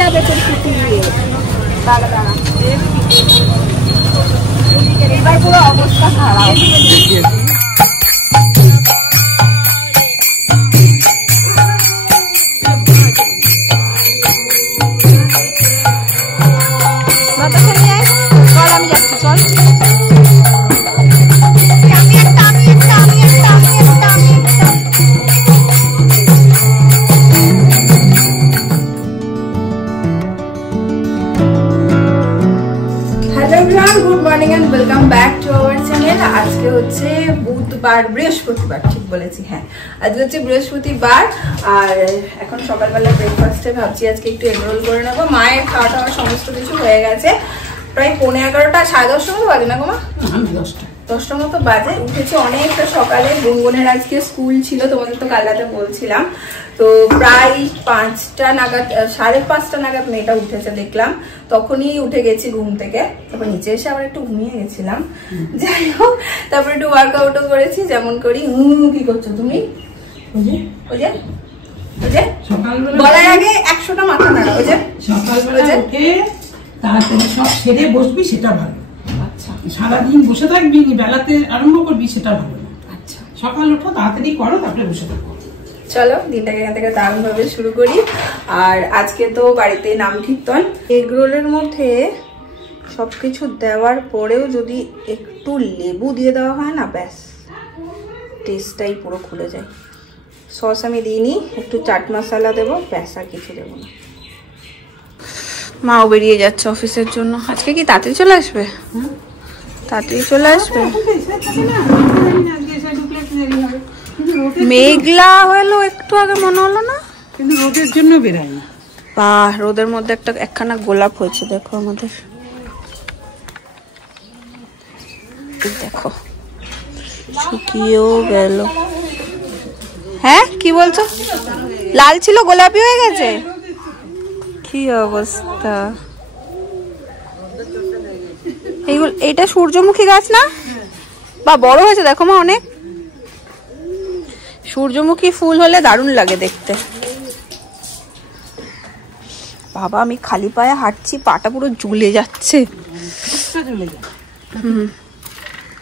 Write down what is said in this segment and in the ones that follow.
যাবে তোর ছুটি দিয়ে। দাঁড়া দাঁড়া, এবার পুরো অবস্থা খারাপ। আমি যাচ্ছি, চল। Good morning and welcome back to our channel. আজকে হচ্ছে বুধবার, বৃহস্পতিবার ঠিক বলেছি, হ্যাঁ আজকে হচ্ছে বৃহস্পতিবার। আর এখন সকালবেলা ব্রেকফাস্টে ভাবছি আজকে একটু এগরোল করে নেবো। মায়ের খাওয়া টাওয়া সমস্ত কিছু হয়ে গেছে, প্রায় 11:30 11:30 মতো বাজে না গো মা? 10টা মতো বাজে। উঠেছি অনেকটা সকালে, গুনগুনের আজকে স্কুল ছিল, তোমাদের তো কাল রাতে বলছিলাম। তো প্রায় 5টা নাগাদ, 5:30 নাগাদ মেয়েটা উঠেছে দেখলাম, তখনই উঠে গেছি ঘুম থেকে। তারপর নিচে এসে আবার একটু ঘুমিয়ে গেছিলাম, যাই হোক। তারপর একটু ওয়ার্কআউটও করেছি যেমন করি। কি করছো তুমি? ওই যে বলার আগে 100টা মাথা নাড়া। ওই যে সকালবেলা উঠে তাড়াতাড়ি সব সেরে বসবি, সেটা ভালো। আচ্ছা, সারাদিন বসে থাকবি, বেলাতে আরম্ভ করবি, সেটা ভালো। আচ্ছা, সকাল উঠো, তাড়াতাড়ি করো, তারপরে বসে থাকো। চলো দিনটাকে এখান থেকে দারুণ ভাবে শুরু করি। আর আজকে তো বাড়িতে নাম কীর্তন। এগ রোলের মধ্যে সবকিছু দেওয়ার পরেও যদি একটু লেবু দিয়ে দেওয়া হয় না, ব্যাস টেস্টটাই পুরো খুলে যায়। সস আমি দিইনি, একটু চাট মশলা দেবো, ব্যাস আর কিছু দেবো না। মাও বেরিয়ে যাচ্ছে অফিসের জন্য। আজকে কি তাড়াতাড়ি চলে আসবে? তাড়াতাড়ি চলে আসবে। মেঘলা হলো একটু আগে, মনে হলো না? কিন্তু রোদের জন্য বেরায়নি। বাহ, রোদের মধ্যে একখানা গোলাপ হয়েছে দেখো আমাদের। দেখো শুকিয়েও গেল। হ্যাঁ কি বলছো? লাল ছিল গোলাপি হয়ে গেছে, কি অবস্থা। এইগুলো, এটা সূর্যমুখী গাছ না? বা বড় হয়েছে দেখো মা অনেক। সূর্যমুখী ফুল হলে দারুণ লাগে দেখতে। বাবা আমি খালি পায়ে হাঁটছি, পাটা পুরো ঝুলে যাচ্ছে।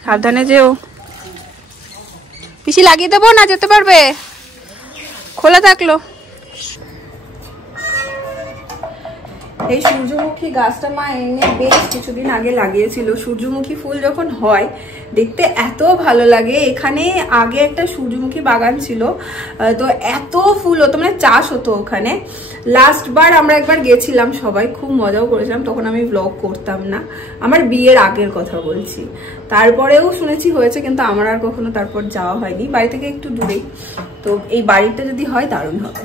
সাবধানে যেও। পিসি লাগিয়ে দেবো না? যেতে পারবে? খোলা থাকলো। এই সূর্যমুখী গাছটা মা এনে বেশ কিছুদিন আগে লাগিয়েছিল। সূর্যমুখী ফুল যখন হয় দেখতে এত ভালো লাগে। এখানে আগে একটা সূর্যমুখী বাগান ছিল, তো এত ফুল হতো, মানে চাষ হতো ওখানে। লাস্ট বার আমরা একবার গেছিলাম সবাই, খুব মজাও করেছিলাম। তখন আমি ব্লগ করতাম না, আমার বিয়ের আগের কথা বলছি। তারপরেও শুনেছি হয়েছে, কিন্তু আমার আর কখনো তারপর যাওয়া হয়নি। বাড়ি থেকে একটু দূরেই, তো এই বাড়িটা যদি হয় দারুণ হবে।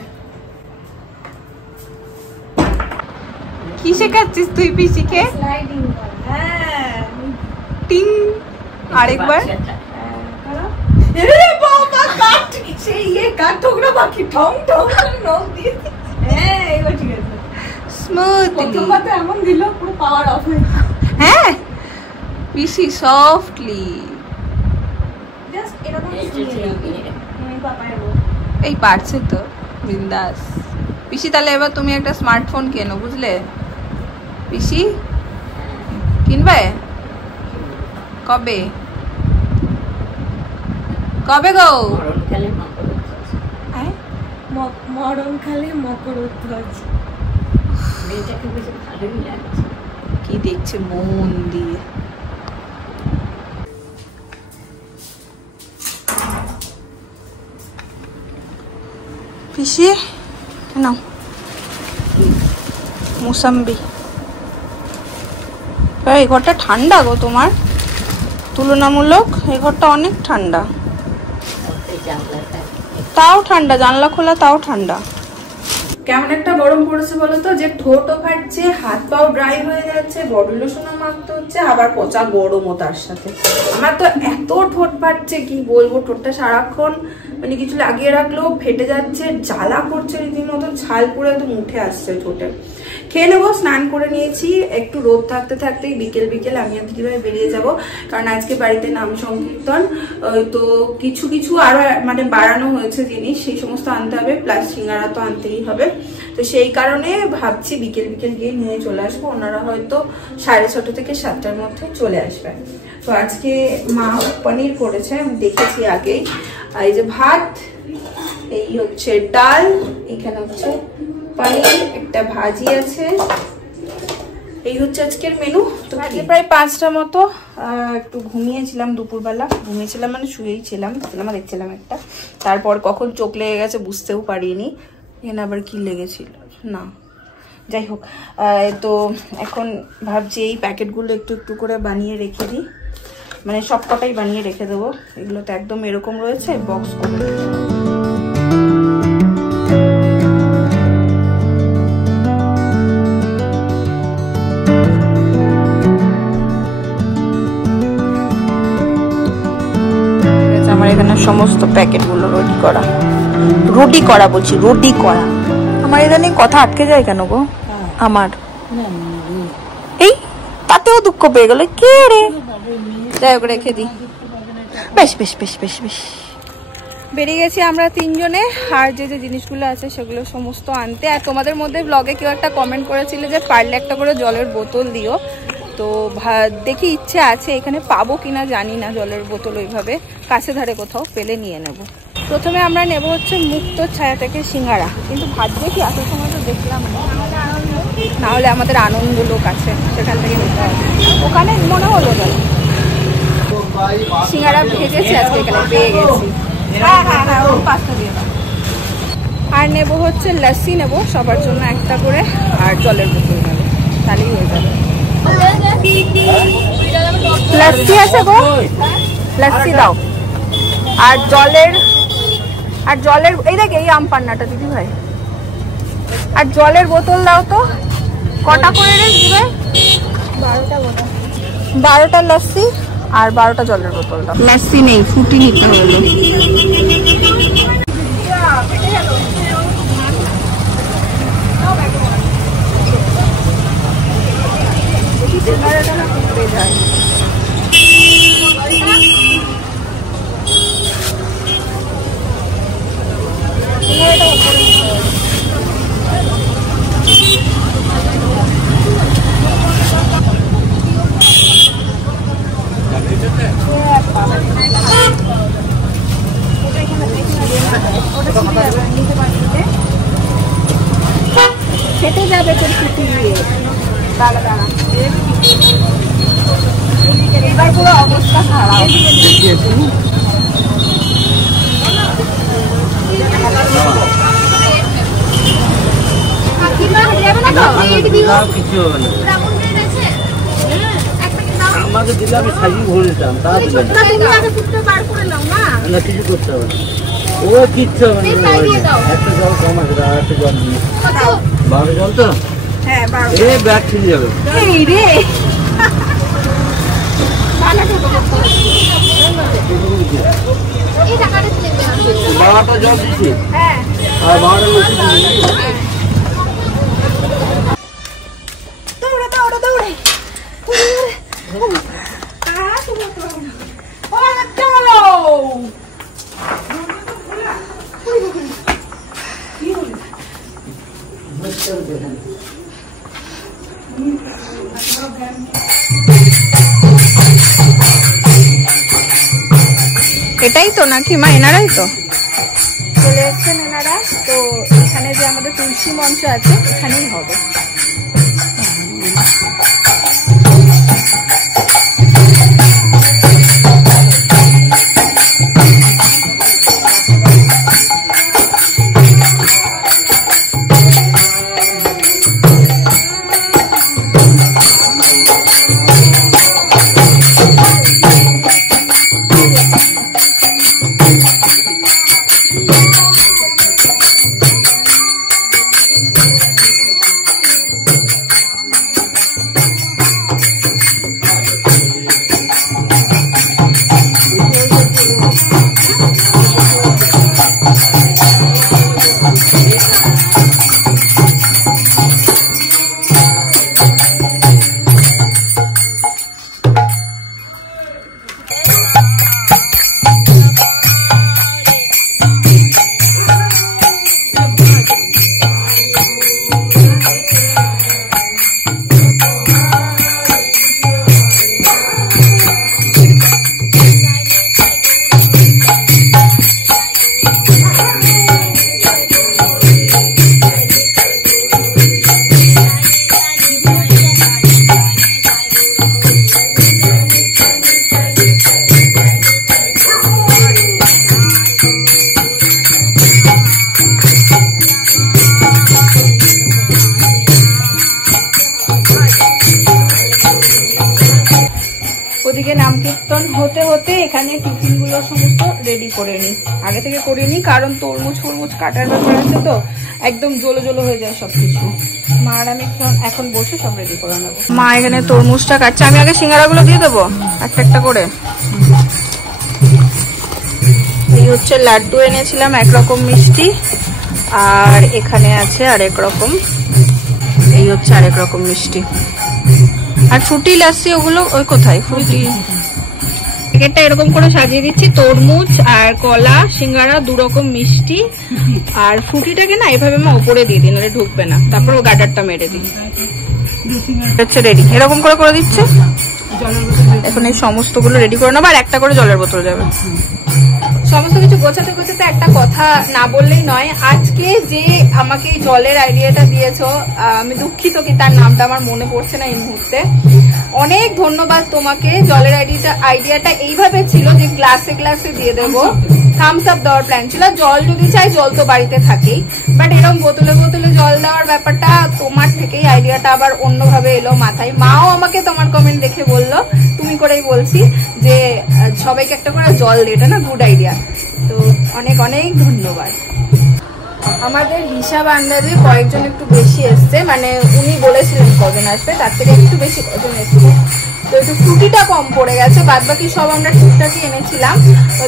কি শেখাচ্ছিস তুই পিসিকে? স্লাইডিং। হ্যাঁ, টিং। আরেকবার। আরে বাবা, কাট সেই কাট ঠোকরা বাকি ঠং ঠং নখ দিয়ে। হ্যাঁ এবার ঠিক আছে, স্মুথলি। প্রথমবার এমন দিল পুরো পাওয়ার অফ হয়ে। হ্যাঁ পিসি সফটলি জাস্ট এরকম এই পারছে তো বিন্দাস। পিসি তাহলে এবার তুমি একটা স্মার্টফোন কেনো, বুঝলে? পিসি কিনবে? কবে কবে গো? মরণকালে মকরধ্বজ। কি দেখছে মন দিয়ে। পিসি নাও মুসাম্বি। এই ঘরটা ঠান্ডা গো তোমার, তুলনামূলক এই ঘরটা অনেক ঠান্ডা। তাও ঠান্ডা, জানলা খোলা তাও ঠান্ডা। কেমন একটা গরম পড়েছে বলতো, যে ঠোঁটও ফাটছে, হাত পাও ড্রাই হয়ে যাচ্ছে, বডি লোশনও মাখতে হচ্ছে, আবার পচা গরমও তার সাথে। আমার তো এত ঠোঁট ফাটছে কি বলবো, ঠোঁটটা সারাক্ষণ মানে কিছু লাগিয়ে রাখলেও ফেটে যাচ্ছে, জ্বালা করছে রীতিমতো, ছাল পুরো একদম উঠে আসছে ঠোঁটে। খেয়ে নেবো, স্নান করে নিয়েছি। একটু রোদ থাকতে থাকতেই বিকেল বিকেল আমি আর কিভাবে বেরিয়ে যাব, কারণ আজকে বাড়িতে নাম সংকীর্তন। তো কিছু আরো মানে বাড়ানো হয়েছে জিনিস, সেই সমস্ত আনতে হবে, প্লাস সিঙ্গারা তো আনতেই হবে। তো সেই কারণে ভাবছি বিকেল বিকেল গিয়ে নিয়ে চলে আসবো। ওনারা হয়তো 6:30 থেকে 7টার মধ্যে চলে আসবে। তো আজকে মা পনির করেছে, আমি দেখেছি আগেই। আর এই যে ভাত, এই হচ্ছে ডাল, এখানে হচ্ছে পনির, একটা ভাজি আছে, এই হচ্ছে আজকের মেনু। তো আজকে প্রায় 5টা মতো। একটু ঘুমিয়েছিলাম দুপুরবেলা, ঘুমিয়েছিলাম মানে শুয়েই ছিলাম, সিনেমা দেখছিলাম একটা। তারপর কখন চোখ লেগে গেছে বুঝতেও পারিনি। এখানে আবার কি লেগেছিল না, যাই হোক। তো এখন ভাবছি এই প্যাকেটগুলো একটু একটু করে বানিয়ে রেখে দিই, মানে সব কটাই বানিয়ে রেখে দেবো। এগুলো তো একদম এরকম রয়েছে, বক্স করে আমার এখানে সমস্ত প্যাকেটগুলো রুটি করা বলছি, রুটি করা। আমার এখানে কথা আটকে যায় কেন গো? আমার এই তাতেও দুঃখ পেয়ে গেল, কে রে? যাই হোক, রেখে দিই। বেশ বেশ বেশ বেশ বেশ বেরিয়ে গেছি আমরা 3 জনে। আর যে যে জিনিসগুলো আছে সেগুলো সমস্ত আনতে। আর তোমাদের মধ্যে ব্লগে কেউ একটা কমেন্ট করেছিল যে পারলে একটা করে জলের বোতল দিও। তো দেখি ইচ্ছে আছে, এখানে পাবো কিনা জানি না জলের বোতল ওইভাবে, কাছে ধারে কোথাও পেলে নিয়ে নেব। প্রথমে আমরা নেব হচ্ছে মুক্ত ছায়া থেকে সিঙ্গারা, কিন্তু ভাবছি কি আসার সময় তো দেখলাম না হলে আমাদের আনন্দ লোক আছে সেখান থেকে নিতে হবে, ওখানে মনে হলো গেল। সিঙ্গারা ভেজেছি আজকে, এখানে পেয়ে গেছি। হ্যাঁ হ্যাঁ হ্যাঁ, ওই 5টা দিয়ে দাও। আর নেব হচ্ছে লস্যি, নেব সবার জন্য একটা করে, আর জলের বোতল নেব, তাহলেই হয়ে যাবে। লস্যি আছে গো, লস্যি দাও। আর জলের এই দেখ, এই আম পান্নাটা দিদি ভাই। আর জলের বোতল দাও তো, কটা করে রে দিদি ভাই? 12টা লস্যি আর 12টা জলের বোতল দাও। লস্যি নেই, ফুটি নিতে হলো। খেতে যাবে তোর ছুটি দিয়ে, দাঁড়া দাঁড়া, এবার পুরো অবস্থা খারাপ। আমাকে দিলে আমি সাজিয়ে ভরে দিতাম, তা দিবেন না, কিছু করতে হবে না। ও কিচ্ছু হবে না, একটা জল কম আছে, আর একটা জল নিয়ে 12 জল তো। হ্যাঁ, এ ব্যাগ ছিঁড়ে যাবে। এই রে, 12টা জল দিচ্ছি, আর 12টা লস্যি দিচ্ছি। এটাই তো নাকি মা? এনারাই তো চলে এসছেন এনারা। তো এখানে যে আমাদের তুলসী মঞ্চ আছে এখানেই হবে। ওদিকে নাম কীর্তন হতে হতে এখানে টিফিন গুলো সমস্ত রেডি করে নি, আগে থেকে করে নি, কারণ তরমুজ ফরমুজ কাটার ব্যাপার আছে তো একদম জলো জলো হয়ে যায় সবকিছু। মা আর আমি এখন বসে সব রেডি করে নেবো। মা এখানে তরমুজটা কাটছে, আমি আগে সিঙ্গারা গুলো দিয়ে দেবো একটা একটা করে। এই হচ্ছে লাড্ডু এনেছিলাম একরকম মিষ্টি, আর এখানে আছে আরেক রকম, এই হচ্ছে আরেক রকম মিষ্টি, আর ফ্রুটি লাসি ওগুলো ওই কোথায় ফ্রুটি। প্যাকেটটা এরকম করে সাজিয়ে দিচ্ছি, তরমুজ আর কলা, সিঙ্গারা, 2 রকম মিষ্টি, আর ফ্রুটিটাকে না এভাবে মা উপরে দিয়ে দিই, নাহলে ঢুকবে না, তারপর ও গাডারটা মেরে দিই। হচ্ছে রেডি, এরকম করে করে দিচ্ছে। এখন এই সমস্তগুলো রেডি করে নেবো, আর একটা করে জলের বোতল যাবে। সমস্ত কিছু গোছাতে গোছাতে একটা কথা না বললেই নয়, আজকে যে আমাকে জলের আইডিয়াটা দিয়েছো, আমি দুঃখিত কি তার নামটা আমার মনে পড়ছে না এই মুহূর্তে। অনেক ধন্যবাদ তোমাকে। জলের আইডিয়াটা এইভাবে ছিল যে গ্লাসে গ্লাসে দিয়ে দেবো, থামস আপ দেওয়ার প্ল্যান ছিল। জল যদি চাই, জল তো বাড়িতে থাকেই, বাট এরকম বোতলে বোতলে জল দেওয়ার ব্যাপারটা তোমার থেকেই আইডিয়াটা আবার অন্যভাবে এলো মাথায়। মাও আমাকে তোমার কমেন্ট দেখে বললো, তুমি করেই বলছি, যে সবাইকে একটা করে জল দে, এটা না গুড আইডিয়া। তো অনেক অনেক ধন্যবাদ। আমাদের হিসাব আন্দাজে কয়েকজন একটু বেশি এসছে, মানে উনি বলেছিলেন কজন আসবে, তার থেকে একটু বেশি কজন এসছে। তো একটু ফ্রুটিটা কম পড়ে গেছে, বাদ বাকি সব আমরা টুকটাকি এনেছিলাম,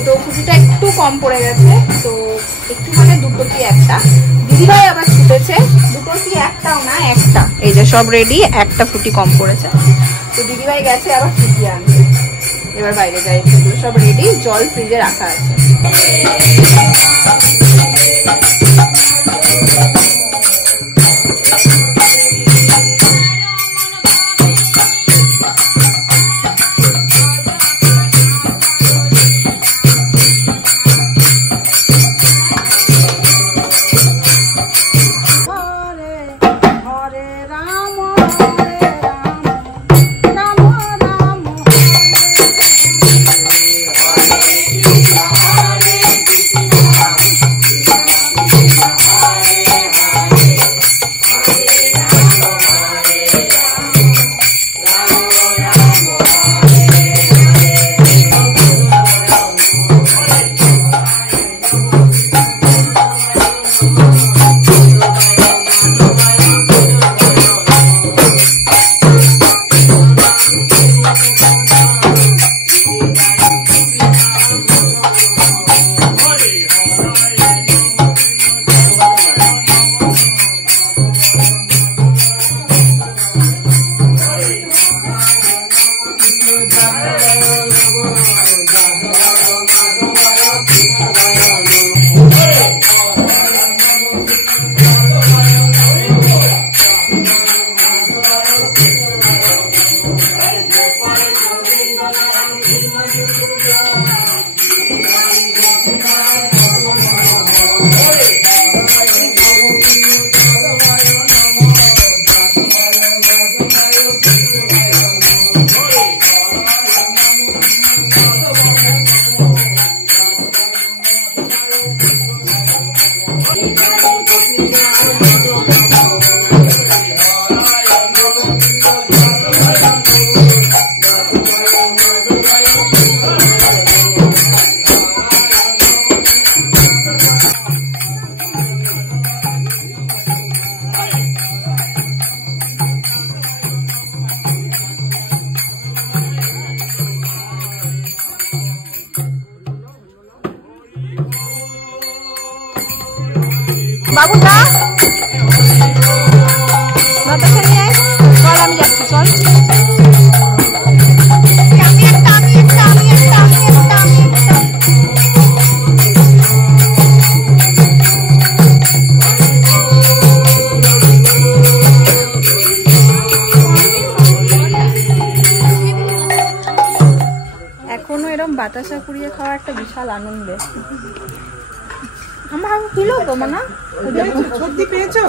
তো ফ্রুটিটা একটু কম পড়ে গেছে। তো একটু মানে 2 কি 1টা দিদিভাই আবার ছুটেছে, 2 কি 1টাও না, 1টা। এই যে সব রেডি, একটা ফ্রুটি কম পড়েছে, তো দিদিভাই গেছে আবার ফ্রুটি আনতে। এবার বাইরে যাই, সব রেডি, জল ফ্রিজে রাখা আছে। বাবু যা বাতাসা নিয়ে আয়, চল আমি যাচ্ছি, চল। এখনো এরকম বাতাসা কুড়িয়ে খাওয়া একটা বিশাল আনন্দ। আমার কিলো তো না সত্যি পেয়েছো?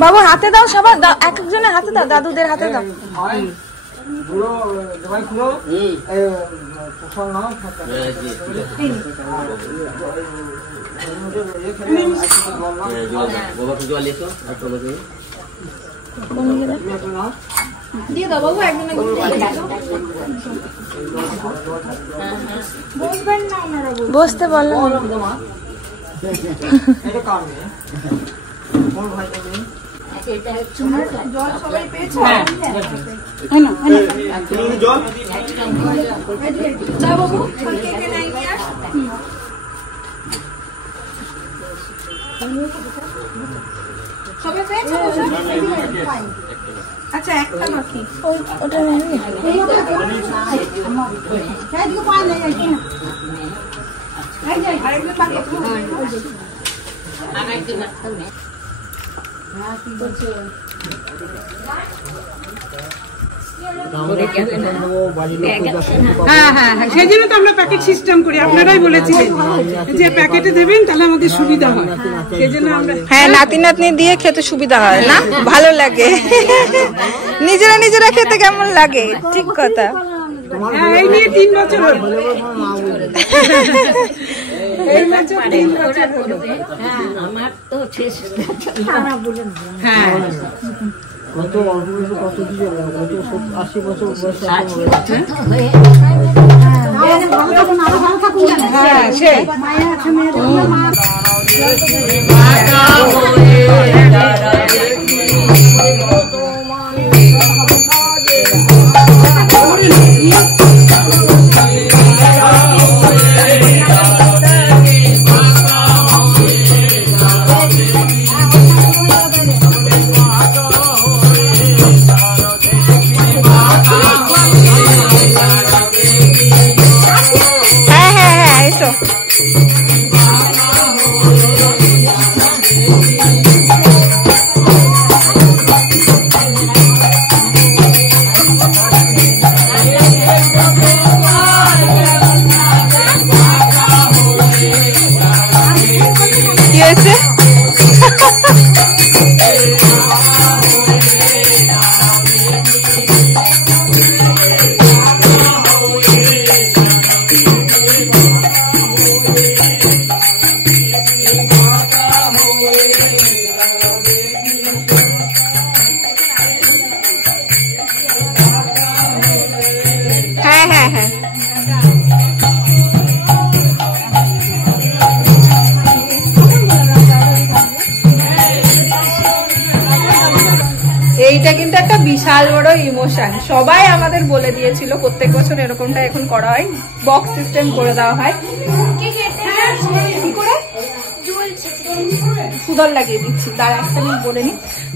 বাবু হাতে দাও, সবার এক একজনের হাতে দাও, দাদুদের হাতে দাও। পুরো জবাই পুরো ফসল নাও দিয়ে দাও বাবু একদিন বসতে বললাম জল সবাই পেয়েছো? জল বাবু কে কে নাই নিয়ে আস। সবাই পেয়েছো? আচ্ছা একটা বাকি ওটা সেই জন্য তো আমরা প্যাকেট সিস্টেম করি, আপনারাই বলেছিলেন যে প্যাকেটে দেবেন তাহলে আমাদের সুবিধা হয়, সেই জন্য আমরা হ্যাঁ নাতি নাতনি দিয়ে খেতে সুবিধা হয় না, ভালো লাগে। নিজেরা নিজেরা খেতে কেমন লাগে, ঠিক কথা। এই নিয়ে 3 বছর হলো, এই বছর 3 বছর হলো। আমার তো হ্যাঁ কত অল্প কত দিয়ে কত 80 বছর বয়স হ্যাঁ সেই এইটা কিন্তু একটা বিশাল বড় ইমোশন, সবাই আমাদের বলে দিয়েছিল প্রত্যেক বছর এরকমটা এখন করা হয়, বক্স সিস্টেম করে দেওয়া হয়। সুন্দর লাগিয়ে দিচ্ছি, তার একটা আমি বলে নি,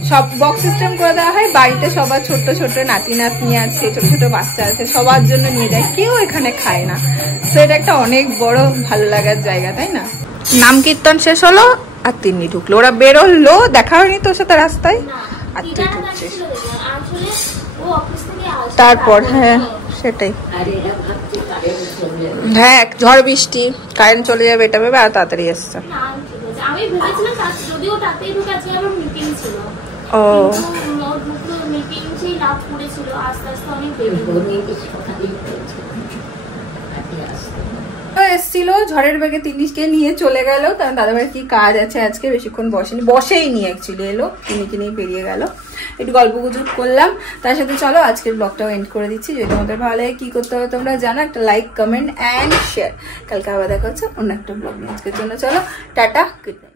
সব বক্স সিস্টেম করে দেওয়া হয়। বাড়িতে সবার ছোট ছোট নাতি নাতনি আছে, ছোট ছোট বাচ্চা আছে, সবার জন্য নিয়ে যায়, কেউ এখানে খায় না। তো এটা একটা অনেক বড় ভালো লাগার জায়গা, তাই না? নাম কীর্তন শেষ হলো আর তিন্নি ঢুকলো, ওরা বেরোলো, দেখা হয়নি তোর সাথে রাস্তায়, আর তুই ঢুকছিস তারপর। হ্যাঁ সেটাই, হ্যাঁ ঝড় বৃষ্টি কারেন্ট চলে যাবে এটা ভেবে আর তাড়াতাড়ি এসছে। আমি ভেবেছিলাম যদিও তাতেই ঢুকে আজকে আবার মিটিং ছিল, ও মিটিং সেই লাভ করেছিল, আস্তে আস্তে অনেক এসছিল ঝড়ের বেগে তিন্নিকে নিয়ে চলে গেল, কারণ দাদাভাই কি কাজ আছে আজকে, বেশিক্ষণ বসেই নি, অ্যাকচুয়ালি এলো তিন্নিকে নিয়ে পেরিয়ে গেল। একটু গল্প গুজব করলাম তার সাথে। চলো আজকের ব্লগটাও এন্ড করে দিচ্ছি, যদি তোমাদের ভালো লাগে কি করতে হবে তোমরা জানো, একটা লাইক কমেন্ট অ্যান্ড শেয়ার। কালকে আবার দেখা হচ্ছে অন্য একটা ব্লগ নিয়ে, আজকের জন্য চলো টাটা, গুড নাইট।